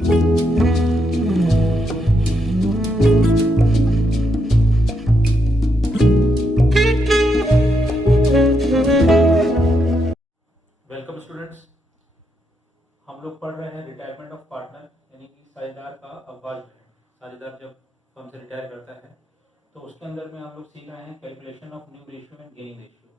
Welcome students, हम लोग पढ़ रहे हैं रिटायरमेंट ऑफ पार्टनर, यानी कि साझेदार का अवकाश ग्रहण। साझेदार जब फर्म से रिटायर करता है तो उसके अंदर में हम लोग सीख रहे हैं calculation of new ratio and gaining ratio.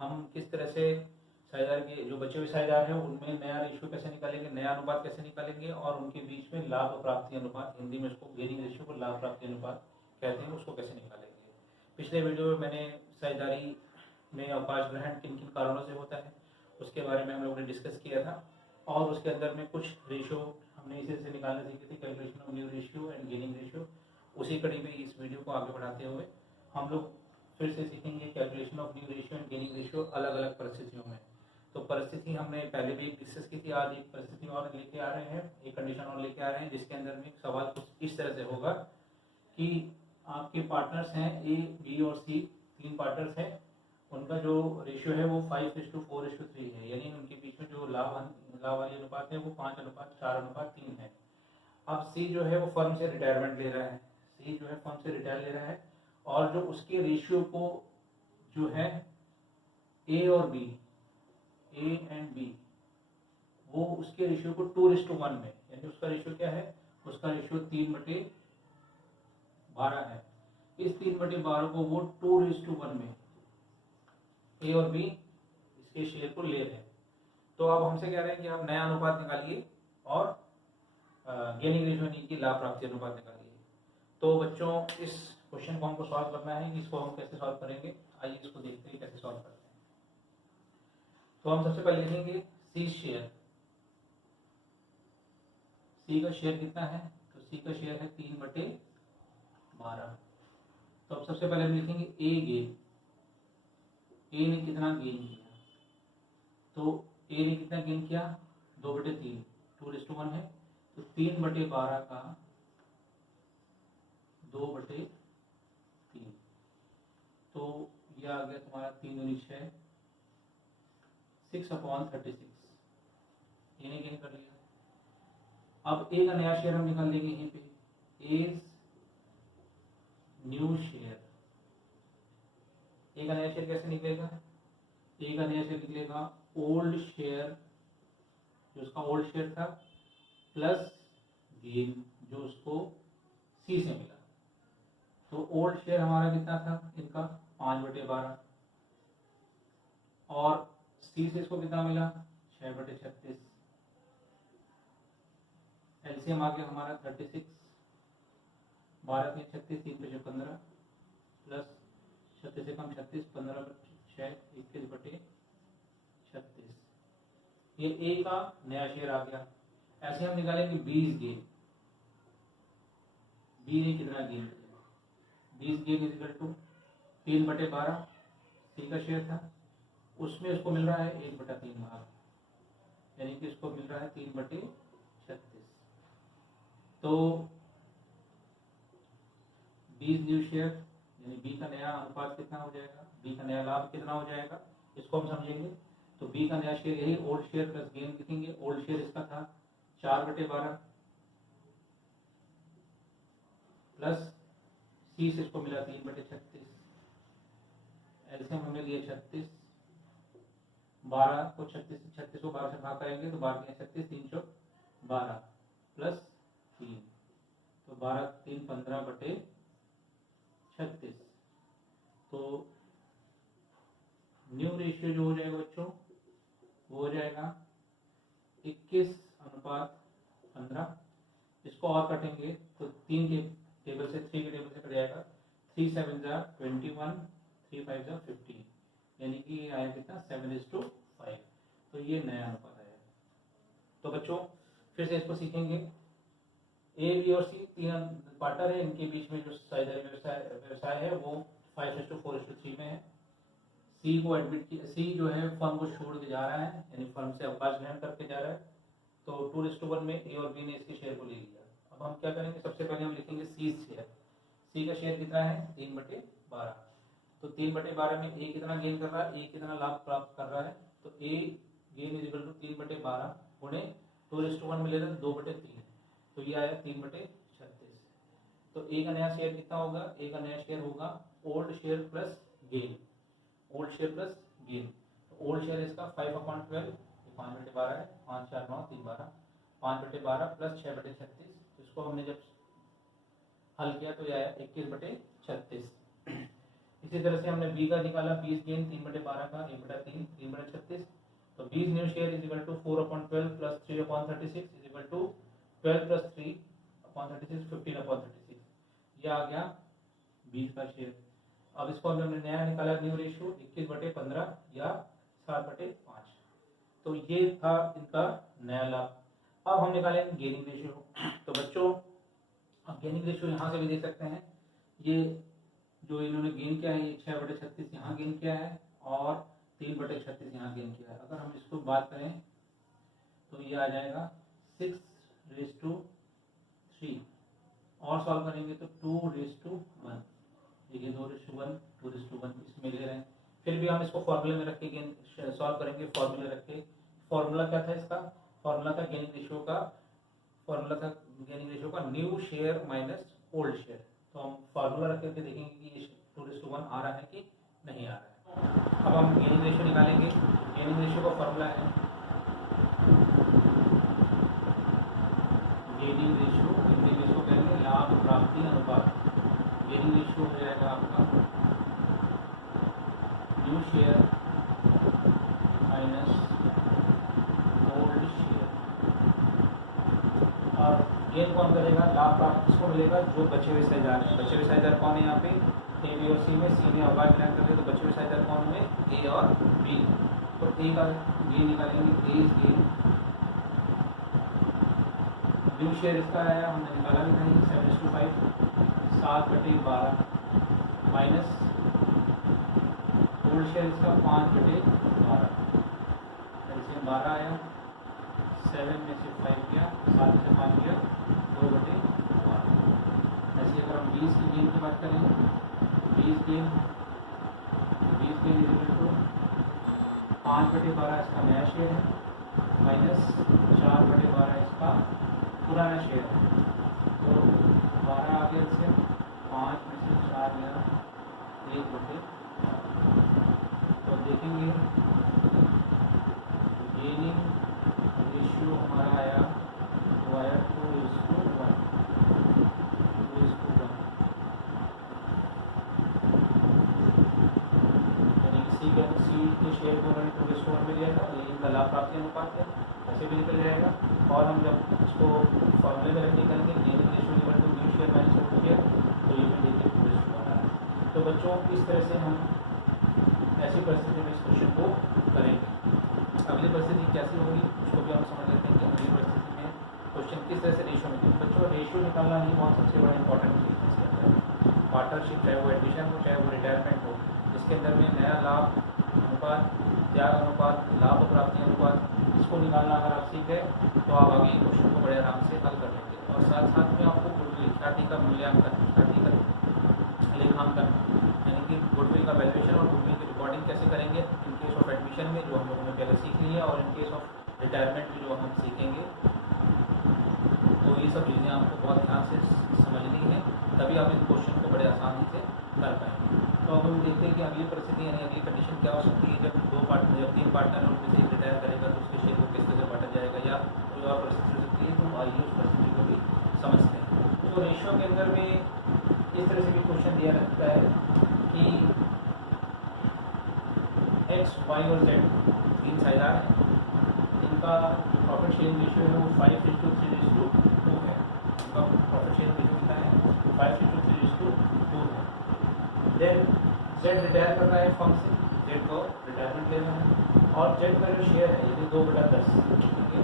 हम किस तरह से साझेदार के जो बचे हुए साझेदार हैं उनमें नया रेशियो कैसे निकालेंगे, नया अनुपात कैसे निकालेंगे, और उनके बीच में लाभ प्राप्ति अनुपात, हिंदी में उसको गेनिंग रेशियो को लाभ प्राप्ति अनुपात कहते हैं, उसको कैसे निकालेंगे। पिछले वीडियो में मैंने साझेदारी में अवकाश ग्रहण किन किन कारणों से होता है उसके बारे में हम लोगों ने डिस्कस किया था, और उसके अंदर में कुछ रेशियो हमने इसी से निकालने सीखी थी, calculation of new ratio and gaining ratio. उसी कड़ी में इस वीडियो को आगे बढ़ाते हुए हम लोग फिर से सीखेंगे calculation of new ratio and gaining ratio अलग अलग परिस्थितियों में। तो परिस्थिति हमने पहले भी डिस्कस की थी, आज एक परिस्थिति और लेके आ रहे हैं, एक कंडीशन और लेके आ रहे हैं, जिसके अंदर में सवाल कुछ इस तरह से होगा कि आपके पार्टनर्स हैं ए, बी और सी, तीन पार्टनर्स हैं, उनका जो रेशियो है वो 5:4:3 है, यानी उनके बीच में जो लाभ वाली अनुपात है वो 5:4:3 है। अब सी जो है वो फर्म से रिटायरमेंट ले रहा है, सी जो है फर्म से रिटायर ले रहा है, और जो उसके रेशियो को जो है ए और बी, ए एंड बी, वो उसके रेशियो को 2:1 में, यानी उसका रेशियो क्या है, उसका रेशियो 3/12 है। इस 3/12 को वो 2:1 में ए और बी इसके शेयर को ले रहे हैं। तो अब हमसे कह रहे हैं कि आप नया अनुपात निकालिए और गेनिंग रेशियो यानी कि लाभ प्राप्ति अनुपात निकालिए। तो बच्चों, इस क्वेश्चन को हमको सॉल्व करना है, इसको हम कैसे सॉल्व करेंगे, आइए इसको देखते हैं कैसे सॉल्व करते हैं। तो हम सबसे पहले लिखेंगे सी शेयर। सी का शेयर कितना है, तो सी का शेयर है 3/12। तो अब सबसे पहले हम लिखेंगे ए गेन। ए ने कितना गेन किया, तो ए ने कितना गेन किया, 2/3, 2:1 है, तो 3/12 का 2/3, तो यह आ गया तुम्हारा 3×6, 6/36। ए ने गेन कर लिया। अब ए का नया शेयर हम निकाल लेंगे यहीं पे, एज न्यू शेयर। ए का नया शेयर कैसे निकलेगा, ए का नया शेयर निकलेगा ओल्ड शेयर, जो उसका ओल्ड शेयर था, प्लस गेन जो उसको सी से मिला। तो ओल्ड शेयर हमारा कितना था इनका, 5/12, और सी से इसको कितना मिला, 6/36। एलसीएम आ गया हमारा 36, 12×3 = 36, 3×5 = 15, प्लस 36 से कम 36, 15/6 21/36। ये ए का नया शेयर आ गया। ऐसे हम निकालेंगे 20 गेन। बी ने कितना गेन किया, 20 गेन इज इक्वल टू 3/12 सी का शेयर था, उसमें उसको मिल रहा है 1/3 भाग, यानी कि उसको मिल रहा है 3/36। तो 20 न्यू शेयर यानी बी का नया अनुपात कितना हो जाएगा, बी का नया लाभ कितना हो जाएगा, इसको हम समझेंगे। तो बी का नया शेयर यही ओल्ड शेयर प्लस गेन लिखेंगे। ओल्ड शेयर इसका था 4/12, प्लस सी से इसको मिला 3/36। एलसीएम हमने लिया 36, 12 को 36 को 12 से भाग करेंगे तो 12×36 312, प्लस 3, तो 12×3 15/36। तो न्यू रेशियो जो हो जाएगा बच्चों वो हो जाएगा 21:15। इसको और कटेंगे तो 3 के टेबल से 3 के टेबल से कट जाएगा, 3 7 = 21, 3 5 = 15, यानी कि ये आया कितना, 7:5। तो ये नया अनुपात आया। तो बच्चों फिर से इसको सीखेंगे। ए, बी और सी तीन पार्टनर है, इनके बीच में जो साझेदारी व्यवसाय है वो 5:4:3 में है। सी को एडमिट किया, सी जो है फर्म को छोड़ के जा रहा है, यानी फर्म से अवकाश ग्रहण करके जा रहा है, तो 2:1 में ए और बी ने इसके शेयर को ले लिया। अब हम क्या करेंगे, सबसे पहले हम लिखेंगे सी शेयर। सी का शेयर कितना है, 3/12। तो 3/12 में ए कितना गेन कर रहा है, ए कितना लाभ प्राप्त कर रहा है, तो ए गेन इज इक्वल टू 3/12 गुणे 2:1 में ले रहे 2/3, तो ये आया 3/36। तो ए का नया शेयर कितना होगा, ए का नया शेयर होगा old share plus gain, old share plus gain. तो ओल्ड शेयर इसका 5/12, 5/12 है, 5 4 9 3 12, 5/12 प्लस 6/36। तो इसको हमने जब हल किया तो यह आया 21/36। इसी तरह से हमने बी का निकाला, 20 गेन 3/12 का 1/3, 3/36। तो 20 new share is equal to 4/12 plus 3/36 is equal to 12 plus 3/36, 15/36। ये आ गया 20 का शेयर। अब इसको हमने नया निकाला न्यू रेशियो 21/15 या 7/5। तो ये था इनका नया लाभ। अब हम निकालेंगे गेनिंग रेशियो। तो बच्चों अब गेनिंग रेशियो यहाँ से भी देख सकते हैं, ये जो इन्होंने गेन किया है ये 6/36 यहाँ गेन किया है और 3/36 यहाँ गेन किया है। अगर हम इसको बात करें तो ये आ जाएगा 6:3 और सॉल्व करेंगे तो 2:1। देखिए 2:1, 2:1 इसमें ले रहे हैं। फिर भी हम इसको फॉर्मूले में रख के गेन सॉल्व करेंगे। फॉर्मूले रख के, फॉर्मूला क्या था इसका, फॉर्मूला था गेनिंग रेशियो का, फॉर्मूला था गेनिंग रेशियो का new share minus old share. तो हम फार्मूला रख करके देखेंगे कि ये 2:1 आ रहा है कि नहीं आ रहा है। अब हम गेनिंग रेशियो निकालेंगे। गेनिंग रेशियो का फॉर्मूला है गेनिंग रेशियो कहेंगे लाभ प्राप्ति अनुपात। गेनिंग रेशियो हो जाएगा आपका new share minus old share. और गेन कौन करेगा, लाभ प्राप्त किसको मिलेगा, जो बचे हुए साझेदार हैं। बचे हुए साझेदार कौन है यहाँ पे, ए बी और सी में। सी में अवगाह ग्रहण करते तो बचे हुए साझेदार कौन हुए, ए और बी। तो ए का गेन निकालेंगे, ए इज गेन। न्यू शेयर इसका आया, हमने निकाला भी नहीं, 7:5, 7/12 माइनस ओल्ड शेयर इसका 5/12, 12 आया, 7 में से 5 गया, 7 में से 5 गया, 2/12। ऐसे अगर हम 20 की गेन की बात करें, 20 गेन इज इक्वल टू 5/12 इसका नया शेयर है माइनस 4/12 इसका पुराना शेयर है। तो 12 आ गया, इससे 5 में से 4 गया, 1/12। तो देखेंगे गेनिंग रेशियो हमारा आया, वो आया 2:1, 2:1। यानी कि सी के शेयर को उन्होंने 2:1 में लिया था, ये इनका लाभ प्राप्ति अनुपात है, ऐसे भी निकल जाएगा। और हम जब इसको फॉर्मूले में रख निकालेंगे gaining ratio equal to new share minus old share, तो ये भी देखिए 2:1 आ रहा है। तो बच्चों इस तरह से हम ऐसी परिस्थिति में इस क्वेश्चन को करेंगे। अगली परिस्थिति कैसी होगी उसको भी हम समझ लेते हैं कि अगली परिस्थिति में क्वेश्चन किस तरह से रेशियो में। बच्चों रेशियो निकालना ही बहुत सबसे बड़ा इंपॉर्टेंट चीज़ है इसके अंदर। पार्टनरशिप चाहे वो एडमिशन हो चाहे वो रिटायरमेंट हो, इसके अंदर में नया लाभ अनुपात, त्याग अनुपात, लाभ प्राप्ति अनुपात, इसको निकालना अगर आप सीख गए तो आप आगे क्वेश्चन को बड़े आराम से हल कर लेंगे। और साथ साथ में आपको गुडविल ख्याति का मूल्यांकन, ख्याति का लेखांकन, यानी कि गुडविल का वैल्यूएशन और गुडविल की रिकॉर्डिंग कैसे करेंगे इन केस ऑफ एडमिशन में, जो हम लोगों ने पहले सीख लिया, और इन केस ऑफ रिटायरमेंट में जो हम सीखेंगे। तो ये सब चीज़ें आपको बहुत ध्यान से समझनी है, तभी आप इस क्वेश्चन को बड़े आसानी से कर पाएंगे। तो अब हम देखते हैं कि अगली परिस्थिति यानी अगली कंडीशन क्या हो सकती है। जब 3 पार्टनर उनमें से रिटायर करेगा तो उसके शेयर को किस तरह से बांटा जाएगा, या कोई और परिस्थिति हो सकती है। तो आइए उस परिस्थिति को भी समझते हैं। तो रेशियो के अंदर में इस तरह से भी क्वेश्चन दिया रहता है कि एक्स, वाई और जेड 3 साझेदार हैं, इनका प्रॉफिट शेयरिंग रेशियो है वो 5:3:2 है। इनका प्रॉफिट शेयरिंग रेशियो कितना है, 5:3:2 है। देन जेड रिटायर कर रहा है फर्म से, जेड को रिटायरमेंट ले रहा है, और जेड का जो शेयर है ये 2/10, ठीक है,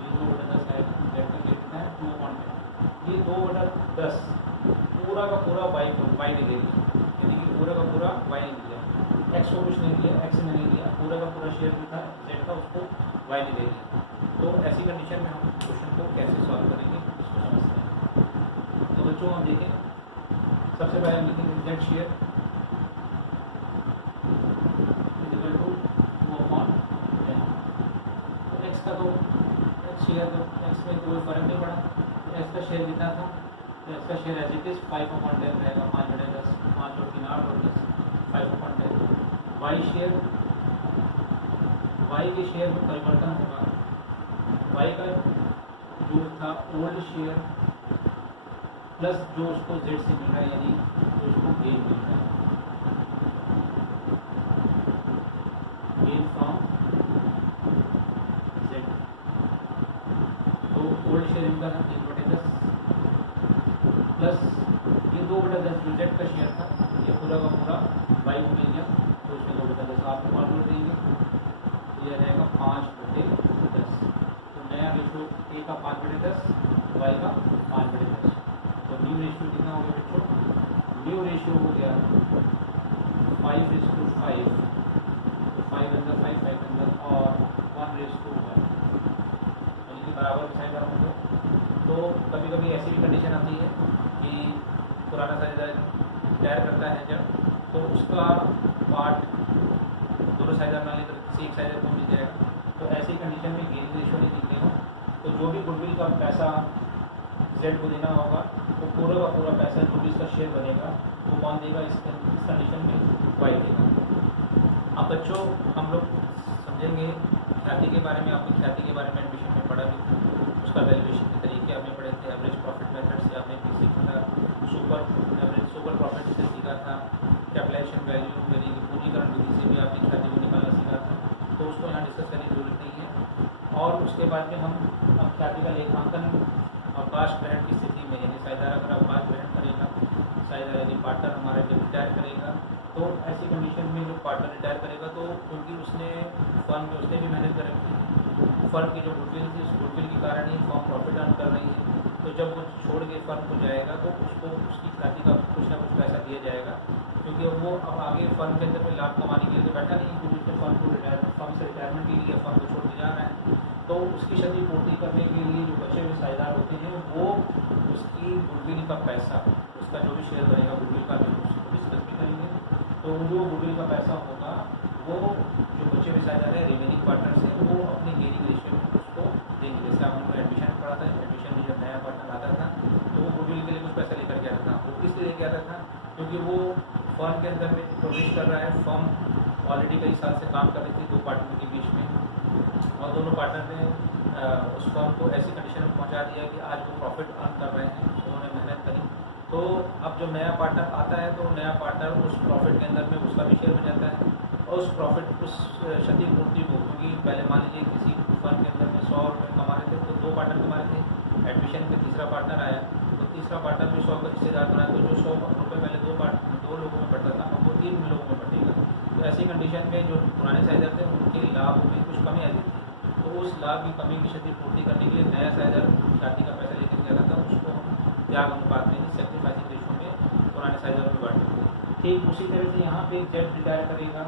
ये 2/10 है। जेड का शेयर कितना है, 2.10। ये 2/10 पूरा का पूरा वाई ने ले लिया, यानी कि पूरा का पूरा वाई ने लिया, एक्स को कुछ नहीं दिया, एक्स ने नहीं दिया, पूरा का पूरा शेयर जो था जेड का उसको वाई ने ले लिया। तो ऐसी कंडीशन में हम क्वेश्चन को कैसे सॉल्व करेंगे इसको समझते हैं। तो बच्चों हम देखें, सबसे पहले हम लिखेंगे जेड शेयर इक्वल टू 2/10। तो एक्स का तो एक्स शेयर, तो एक्स में कोई फर्क नहीं पड़ा, तो एक्स शेयर कितना था, तो इसका शेयर एज इट इज 5/10 रहेगा, 5/10, 5 और 3 8 और 10, 5/10। वाई शेयर, वाई के शेयर में परिवर्तन होगा, वाई का जो था ओल्ड शेयर प्लस जो उसको जेड से मिल रहा है, यानी जो उसको गेन मिल रहा है, गेन फ्रॉम जेड। तो ओल्ड शेयर इनका 3/10 प्लस ये 2/10 जो जेड का शेयर था, ये पूरा का पूरा वाई को मिल गया, तो उसमें 2/10 आप फॉर्मूला देंगे, तो यह रहेगा 5/10। तो नया रेशो ए का 5/10, वाई का 5/10। तो न्यू रेशियो कितना हो गया बच्चों, न्यू रेशियो हो गया 5:5, तो 5 अंदर 5 अंदर और 1:1, यानी कि बराबर साइड बराबर होंगे। तो कभी कभी ऐसी भी कंडीशन आती है कि पुराना साझेदार रिटायर करता है जब, तो उसका पार्ट दोनों साझेदार ना लेकर किसी एक साझेदार को मिल जाएगा। तो ऐसी कंडीशन में गेनिंग रेशियो नहीं निकलेगा, तो जो भी गुडविल का पैसा जेड को देना होगा, तो पूरा का पूरा पैसा जो भी इसका शेयर बनेगा वो कौन देगा, इस कंडीशन में वाई देगा। अब बच्चों हम लोग समझेंगे ख्याति के बारे में। आपको ख्याति के बारे में एडमिशन में पढ़ा भी, उसका वैल्यूएशन के तरीके आपने पढ़े थे। एवरेज प्रॉफिट मेथड से आपने भी सीखा था, सुपर प्रॉफिट से सीखा था, कैपिटलाइजेशन वैल्यू यानी कि पूंजीकरण विधि से भी आपने ख्याति को निकालना सीखा था, तो उसको यहाँ डिस्कस करने की जरूरत नहीं है। और उसके बाद में हम अब ख्याति का लेखांकन अवकाश ग्रहण की स्थिति में, यानी साझेदार अगर अवकाश ग्रहण करेगा, साझेदार यानी पार्टनर हमारा जब रिटायर करेगा, तो ऐसी कंडीशन में जो पार्टनर रिटायर करेगा, तो क्योंकि उसने फर्म में उसने भी मेहनत कर रखी है, फर्म की जो गुडविल थी, उस गुडविल के कारण ही फर्म प्रॉफिट अर्न कर रही है, तो जब वो छोड़ के फर्म को जाएगा तो उसको उसकी ख्याति का कुछ ना कुछ पैसा दिया जाएगा, क्योंकि वो अब आगे फर्म के अंदर में लाभ कमाने के लिए तो बैठा नहीं, क्योंकि उसने फर्म से रिटायरमेंट के लिए फर्म को छोड़ के जा रहा है। तो उसकी क्षतिपूर्ति करने के लिए जो बचे हुए साझेदार होते हैं, वो उसकी गुडविल का पैसा, उसका जो भी शेयर बनेगा गुडविल का, उसको डिस्कस भी करेंगे। तो जो गुडविल का पैसा होगा, वो जो बचे हुए साझेदार है, रिमेनिंग पार्टनर्स हैं, वो अपने गेनिंग रेशियो में उसको देंगे। जैसे हमको एडमिशन में पढ़ा था, एडमिशन में जब नया पार्टनर आता था तो वो गुडविल के लिए कुछ पैसा लेकर के आता था। वो किस लिए लेके आता था, क्योंकि वो फर्म के अंदर में प्रवेश कर रहा है, फर्म ऑलरेडी कई साल से काम कर रही थी दो पार्टनर के बीच में, और दोनों पार्टनर ने उस फर्म को ऐसी कंडीशन में पहुंचा दिया कि आज वो प्रॉफिट अर्न कर रहे हैं, उन्होंने मेहनत करी। तो अब जब नया पार्टनर आता है तो नया पार्टनर उस प्रॉफिट के अंदर में उसका भी शेयर बन जाता है, और उस प्रॉफिट उस क्षतिपूर्ति को, क्योंकि पहले मान लीजिए किसी फर्म के अंदर में 100 रुपये कमा रहे थे, तो 2 पार्टनर कमा रहे थे, एडमिशन में तीसरा पार्टनर आया तो तीसरा पार्टनर भी 100 का हिस्सेदार बना, तो जो 100 रुपये पहले दो लोगों में बढ़ता था, अब वो 3 लोगों में बढ़ेगा। तो ऐसी कंडीशन में जो पुराने साझेदार थे उनके लाभ में कुछ कमी आ जाती थी, तो उस लाभ की कमी की क्षतिपूर्ति करने के लिए नया साझेदार ख्याति का पैसा लेकर जाता था, उसको हम त्याग अनुपात में, सेक्रीफाइसिंग रेशियो में पुराने साझेदारों में बांट देते हैं। ठीक उसी तरह से यहाँ पे जेड रिटायर करेगा,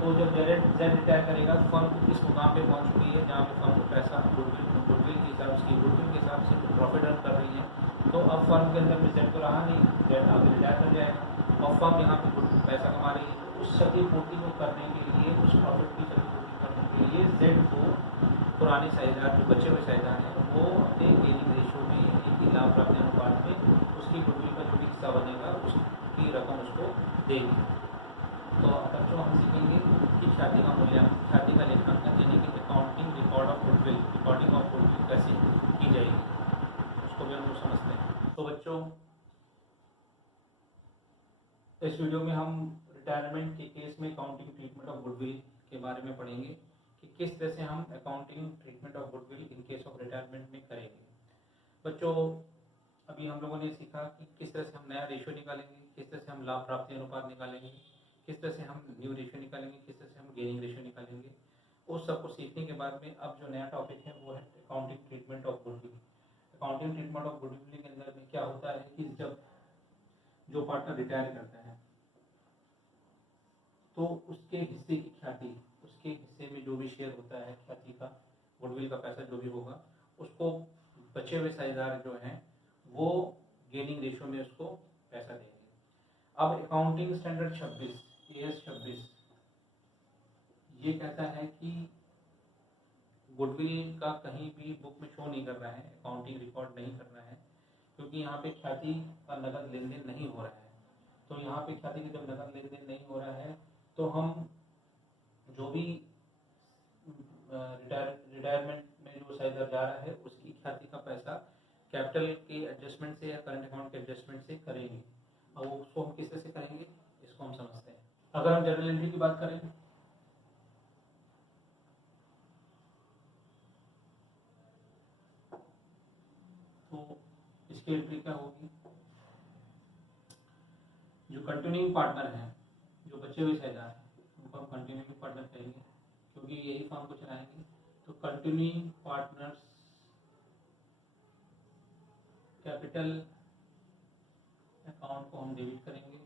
तो जब जेड रिटायर करेगा, फर्म किस मुकाम पे पहुँच चुकी है जहाँ पे फर्म को पैसा गुडविल के हिसाब से, गुडविल के हिसाब से प्रॉफिट अर्न कर रही है, तो अब फर्म के अंदर में जेड तो रहा नहीं, जेड आगे रिटायर कर जाएगा और फर्म यहाँ पे पैसा कमा रही है। तो उस क्षतिपूर्ति को करने के लिए, उस प्रॉफिट की क्षतिपूर्ति करने के लिए जेड को पुराने साझेदार जो बचे हुए साझेदार हैं, वो अपने गेनिंग रेशियो में, यानी कि लाभ प्राप्ति अनुपात में उसकी गुडविल का जो भी हिस्सा बनेगा उसकी रकम उसको देगी। तो बच्चों हम सीखेंगे कि ख्याति का मूल्यांकन, ख्याति का लेखांकन, यानी कि accounting record of goodwill, recording of goodwill कैसे की जाएगी, उसको भी हम लोग समझते हैं। तो बच्चों इस वीडियो में हम रिटायरमेंट के केस में अकाउंटिंग ट्रीटमेंट ऑफ गुडविल के बारे में पढ़ेंगे कि किस तरह से हम accounting treatment of goodwill in case of retirement में करेंगे। बच्चों अभी हम लोगों ने सीखा कि किस तरह से हम नया रेशियो निकालेंगे, किस तरह से हम लाभ प्राप्ति अनुपात निकालेंगे, किस तरह से हम न्यू रेशियो निकालेंगे, किस तरह से हम गेनिंग रेशियो निकालेंगे। उस सबको सीखने के बाद में अब जो नया टॉपिक है वो है accounting treatment of goodwill. Accounting treatment of goodwill के अंदर में क्या होता है कि जब जो पार्टनर रिटायर करता है तो उसके हिस्से की ख्याति, उसके हिस्से में जो भी शेयर होता है ख्याति का, गुडविल का पैसा जो भी होगा, उसको बचे हुए साझेदार जो हैं वो गेनिंग रेशियो में उसको पैसा देंगे। अब अकाउंटिंग स्टैंडर्ड 26 AS 26 ये कहता है कि गुडविल का कहीं भी बुक में शो नहीं कर रहा है, अकाउंटिंग रिकॉर्ड नहीं कर रहा है क्योंकि यहाँ पे ख्याति का नगद लेन देन नहीं हो रहा है। तो यहाँ पे ख्याति का जब नगद लेन देन नहीं हो रहा है तो हम जो भी रिटायरमेंट में जो साझेदार जा रहा है उसकी ख्याति का पैसा कैपिटल के एडजस्टमेंट से या करंट अकाउंट के एडजस्टमेंट से करेंगे। और उसको हम किस तरह से करेंगे इसको हम समझते हैं। अगर हम जर्नल एंट्री की बात करें तो इसकी एंट्री क्या होगी, जो कंटिन्यूइंग पार्टनर हैं, जो बचे हुए साझेदार हैं, उनको हम कंटिन्यूइंग पार्टनर कहेंगे क्योंकि यही फर्म को चलाएंगे। तो कंटिन्यूइंग पार्टनर्स कैपिटल अकाउंट को हम डेबिट करेंगे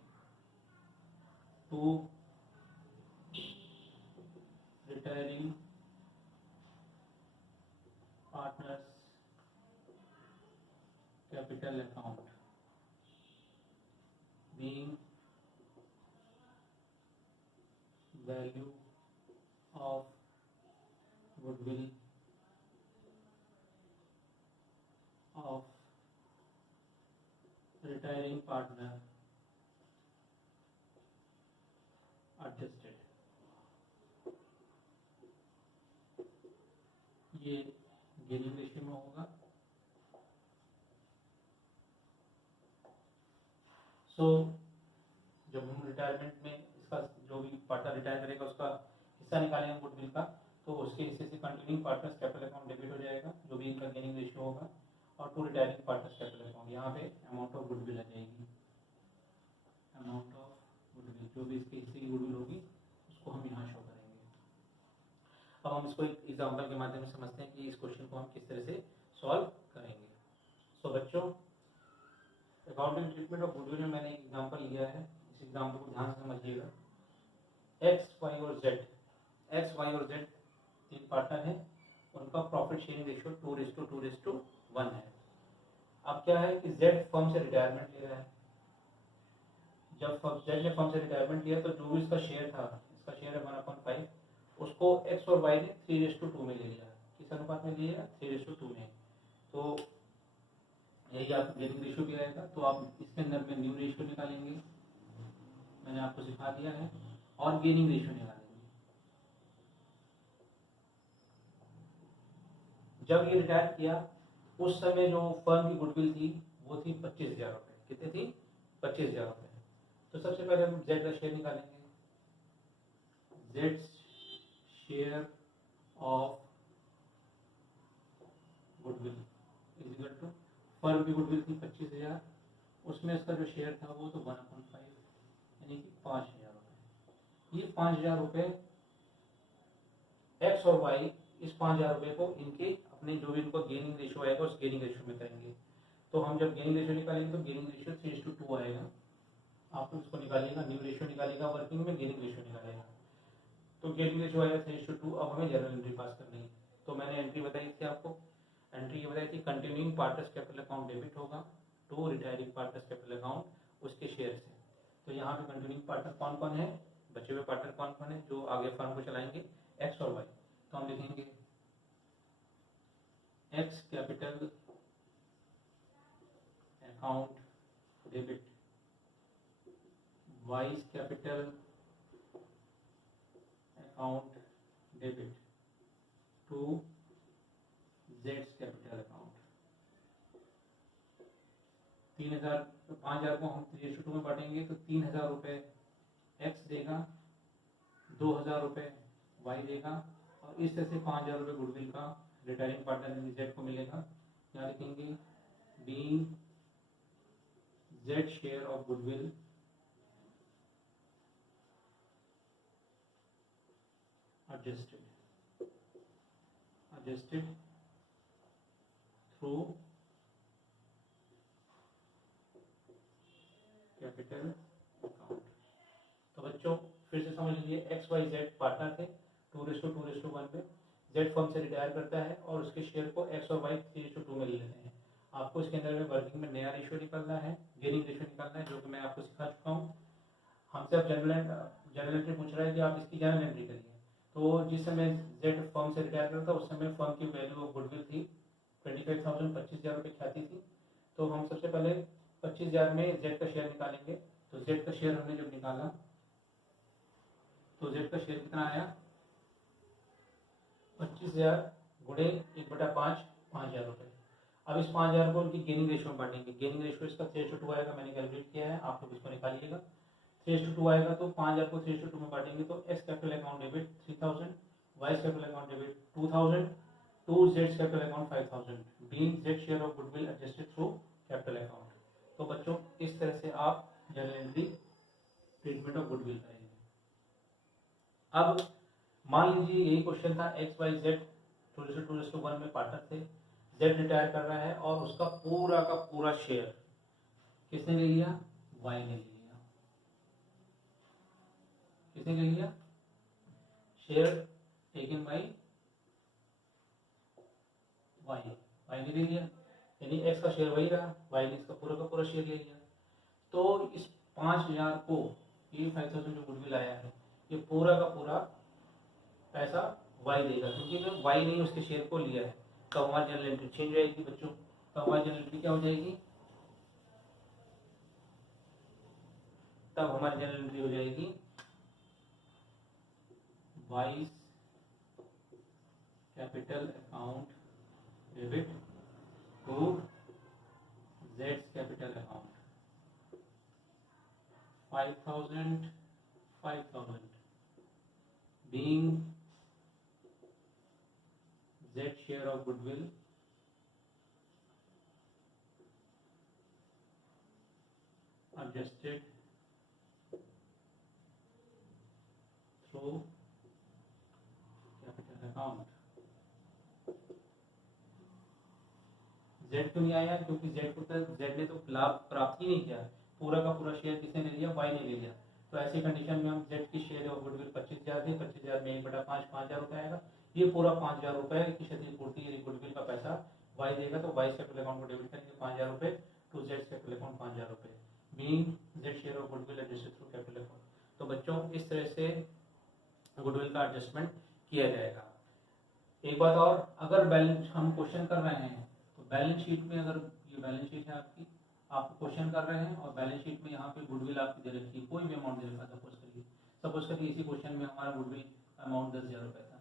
to retiring partners capital account being value of goodwill of retiring partner adjusted। ये गेनिंग रेशियो में होगा। सो जब हम रिटायरमेंट में इसका जो भी पार्टनर रिटायर करेगा उसका हिस्सा निकालेंगे गुडविल का, तो उसके हिस्से से continuing partners capital account debit हो जाएगा जो भी इनका गेनिंग रेशियो होगा, और to retiring partners capital account यहाँ पे अमाउंट ऑफ गुडविल आ जाएगी। अमाउंट ऑफ गुडविल जो भी इसके हिस्से की गुडविल होगी उसको हम यहाँ शो करेंगे। अब हम इसको एक एग्जाम्पल के माध्यम से समझते हैं कि इस क्वेश्चन को हम किस तरह से सॉल्व करेंगे। सो बच्चों, अकाउंटिंग ट्रीटमेंट ऑफ गुडविल में मैंने एक एग्जांपल लिया है, इस एग्जांपल को ध्यान से समझिएगा। एक्स वाई और जेड तीन पार्टनर हैं, उनका प्रॉफिट शेयरिंग रेशियो 2:2:1 है। अब क्या है कि जेड फर्म से रिटायरमेंट ले रहा है। जब जेड ने फर्म से रिटायरमेंट लिया तो जो भी इसका शेयर था, इसका शेयर है 1/5, उसको एक्स और वाई ने 3:2 में ले लिया। किस अनुपात में लिया? 3:2 में। तो यही आपका गेनिंग रेशियो भी आएगा। तो आप इसके अंदर में न्यू रेशियो निकालेंगे, मैंने आपको सिखा दिया है, और गेनिंग रेशियो निकालेंगे। जब ये रिटायर किया उस समय जो फर्म की गुडविल थी वो थी 25,000 रुपये। कितनी थी? 25,000 रुपये। तो सबसे पहले हम जेड का शेयर निकालेंगे। Z share of goodwill is equal to, firm की गुडविल थी 25,000, उसमें इसका जो शेयर था वो तो 1/5 यानी कि 5,000 रुपये। ये 5,000 रुपये एक्स और वाई इस 5,000 रुपये को इनके अपने जो भी इनको गेनिंग रेशियो आएगा उस गेनिंग रेशियो में करेंगे। तो हम जब गेनिंग रेशियो निकालेंगे तो गेनिंग रेशियो 3:2 आएगा। आप इसको निकालिएगा, न्यू रेशियो निकालेगा, वर्किंग में गेनिंग रेशियो निकालेगा। तो गेनिंग रेशियो आएगा 3:2। अब हमें जर्नल एंट्री पास करनी है। तो मैंने एंट्री बताई थी आपको, एंट्री ये बताई थी continuing partners capital account debit होगा to retiring partners capital account उसके शेयर से। तो यहाँ पे कंटिन्यूइंग पार्टनर कौन कौन है, बचे हुए पार्टनर कौन कौन है जो आगे फर्म को चलाएंगे? एक्स और वाई। तो हम लिखेंगे X capital account debit, Y capital account debit to जेड्स कैपिटल अकाउंट। 3,000 5,000 को हम 3:2 में बांटेंगे तो 3,000 रुपये एक्स देगा, 2,000 रुपये वाई देगा, और इस तरह से 5,000 रुपये गुडविल का रिटायरिंग पार्टनर जेड को मिलेगा। यहाँ लिखेंगे being Z share of goodwill adjusted through capital account. तो बच्चों फिर से समझ लीजिए, एक्स वाई जेड पार्टनर थे 2:2:1 में। जेड फर्म से रिटायर करता है और उसके शेयर को एक्स और वाई 3:2 में ले लेते हैं। आपको इसके अंदर में वर्किंग में नया रेशियो निकालना है, गेनिंग रेशियो निकालना है, जो कि मैं आपको सिखा चुका हूँ। हमसे अब जनरल एंट्री पूछ रहा है कि आप इसकी जनरल एंट्री करिए। तो जिस समय जेड फर्म से रिटायर करता उस समय फर्म की वैल्यू ऑफ गुडविल थी 25,000, 25,000 रुपये ख्याति थी। तो हम सबसे पहले 25,000 में जेड का शेयर निकालेंगे। तो जेड का शेयर हमने जब निकाला तो जेड का शेयर कितना आया, 25,000 गुणे 1/5, 5,000 रुपये। अब इस 5,000 को उनकी गेनिंग रेशियो में बांटेंगे। गेनिंग रेशियो इसका 3:2 आएगा, मैंने कैलकुलेट किया है, आप लोग इसको निकालिएगा। 3:2 आएगा तो 5,000 को 3:2 में बांटेंगे तो X capital account debit 3,000, Y capital account debit 2,000, to Z capital account 5,000, being Z share of goodwill adjusted through capital account. तो बच्चों इस तरह से आप journal entry treatment of goodwill करेंगे। अब मान लीजिए यही क्वेश्चन था, एक्स वाई जेड 2:1 में पार्टनर थे, जेड रिटायर कर रहा है और उसका पूरा का पूरा शेयर किसने ले लिया, वाई ने ले लिया। किसने ले लिया, share taken by Y, Y ने ले लिया, यानी एक्स का शेयर वही रहा, वाई ने इसका पूरा का पूरा शेयर ले लिया। तो इस 5,000 को, ये 5,000 जो गुडविल आया है, ये पूरा का पूरा पैसा वाई देगा, क्योंकि वाई ने उसके शेयर को लिया है। तो हमारी जनरल एंट्री चेंज हो जाएगी बच्चों। तो हमारी जनरल एंट्री क्या हो जाएगी, तब हमारी जनरल एंट्री हो जाएगी Y's capital account debit to Z capital account 5,000 being Z share of goodwill adjusted through capital account। Z क्यों नहीं आया, क्योंकि Z ने तो लाभ प्राप्त ही नहीं किया, पूरा का पूरा शेयर किसने ले लिया, वाई ने ले लिया। तो ऐसी कंडीशन में हम जेड की शेयर ऑफ गुडविल 25,000 थे, 25,000 में 1/5, 5,000 रुपये आएगा। ये पूरा 5,000 रुपये की क्षतिपूर्ति यानी गुडविल का पैसा वाई देगा, तो वाई कैपिटल अकाउंट को डेबिट करेंगे 5,000 रुपये टू जेड कैपिटल अकाउंट 5,000 रुपये, being Z share of goodwill adjusted through capital account. तो बच्चों इस तरह से गुडविल का एडजस्टमेंट किया जाएगा। एक बात और, अगर बैलेंस हम क्वेश्चन कर रहे हैं तो बैलेंस शीट में, अगर ये बैलेंस शीट है आपकी, आप क्वेश्चन कर रहे हैं और बैलेंस शीट में यहाँ पे गुडविल आपकी दे रखी है, कोई भी अमाउंट दे रखा है, सपोज करिए इसी क्वेश्चन में हमारा गुडविल अमाउंट 10,000 रुपये था।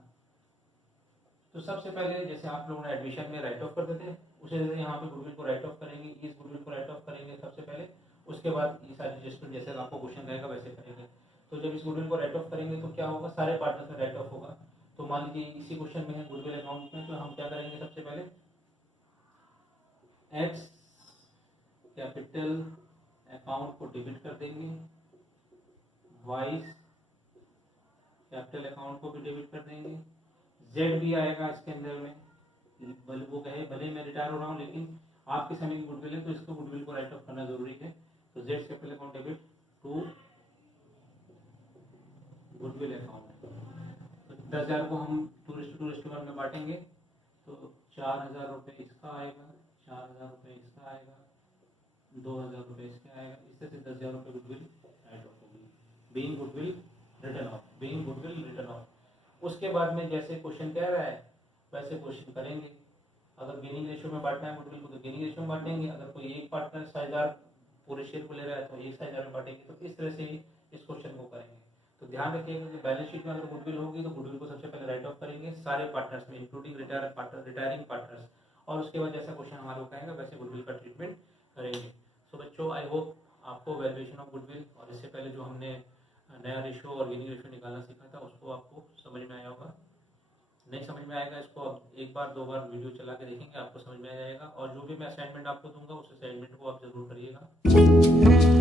तो सबसे पहले जैसे आप लोगों ने एडमिशन में राइट ऑफ करते थे, उसी तरह यहाँ पे गुडविल को राइट ऑफ करेंगे, इस गुडविल को राइट ऑफ करेंगे सबसे पहले, उसके बाद ये सारे एडजस्टमेंट जैसे आपको क्वेश्चन रहेगा वैसे करेंगे। तो जब इस गुडविल को राइट ऑफ करेंगे तो क्या होगा, सारे पार्टनर्स में राइट ऑफ होगा। तो मान लीजिए इसी क्वेश्चन में है गुडविल अकाउंट में, तो हम क्या करेंगे, सबसे पहले एक्स कैपिटल अकाउंट को डेबिट कर देंगे, वाई कैपिटल अकाउंट को भी डेबिट कर देंगे, जेड भी आएगा इसके अंदर में, वो कहे भले मैं रिटायर हो रहा हूँ लेकिन आपके समय की गुडविल है तो इसको गुडविल को राइट ऑफ करना जरूरी है। तो Z capital account debit to goodwill account. तो 10,000 को हम 2:1 में बांटेंगे, तो 4,000 रुपये इसका आएगा, 4,000 रुपये इसका आएगा, 2,000 रुपये इसका आएगा। इस तरह से 10,000 रुपये गुडविल राइट ऑफ होगी, being goodwill return of, being goodwill return of. उसके बाद में जैसे क्वेश्चन कह रहा है वैसे क्वेश्चन करेंगे। अगर गेनिंग रेशियो में बांटना है गुडविल को तो गेनिंग रेशियो में बांटेंगे, अगर कोई एक पार्टनर 6,000 पूरे शेयर को ले रहा है तो 6,000 में बांटेंगे। तो इस तरह से ही इस क्वेश्चन को करेंगे। तो ध्यान रखिएगा कि बैलेंस शीट में अगर गुडविल होगी तो गुडविल को सबसे पहले राइट ऑफ करेंगे सारे पार्टनर्स में, इंक्लूडिंग रिटायरिंग पार्टनर्स, और उसके बाद जैसा क्वेश्चन हमारे को कहेगा वैसे गुडविल का ट्रीटमेंट करेंगे। सो बच्चों आई होप आपको वैल्यूएशन ऑफ गुडविल और इससे पहले जो हमने नया रेशियो और गेनिंग रेशियो निकालना सीखा था उसको आपको समझ में आया होगा। नहीं समझ में आएगा इसको आप एक बार दो बार वीडियो चला के देखेंगे, आपको समझ में आ जाएगा। और जो भी मैं असाइनमेंट आपको दूंगा उस असाइनमेंट को आप जरूर करिएगा।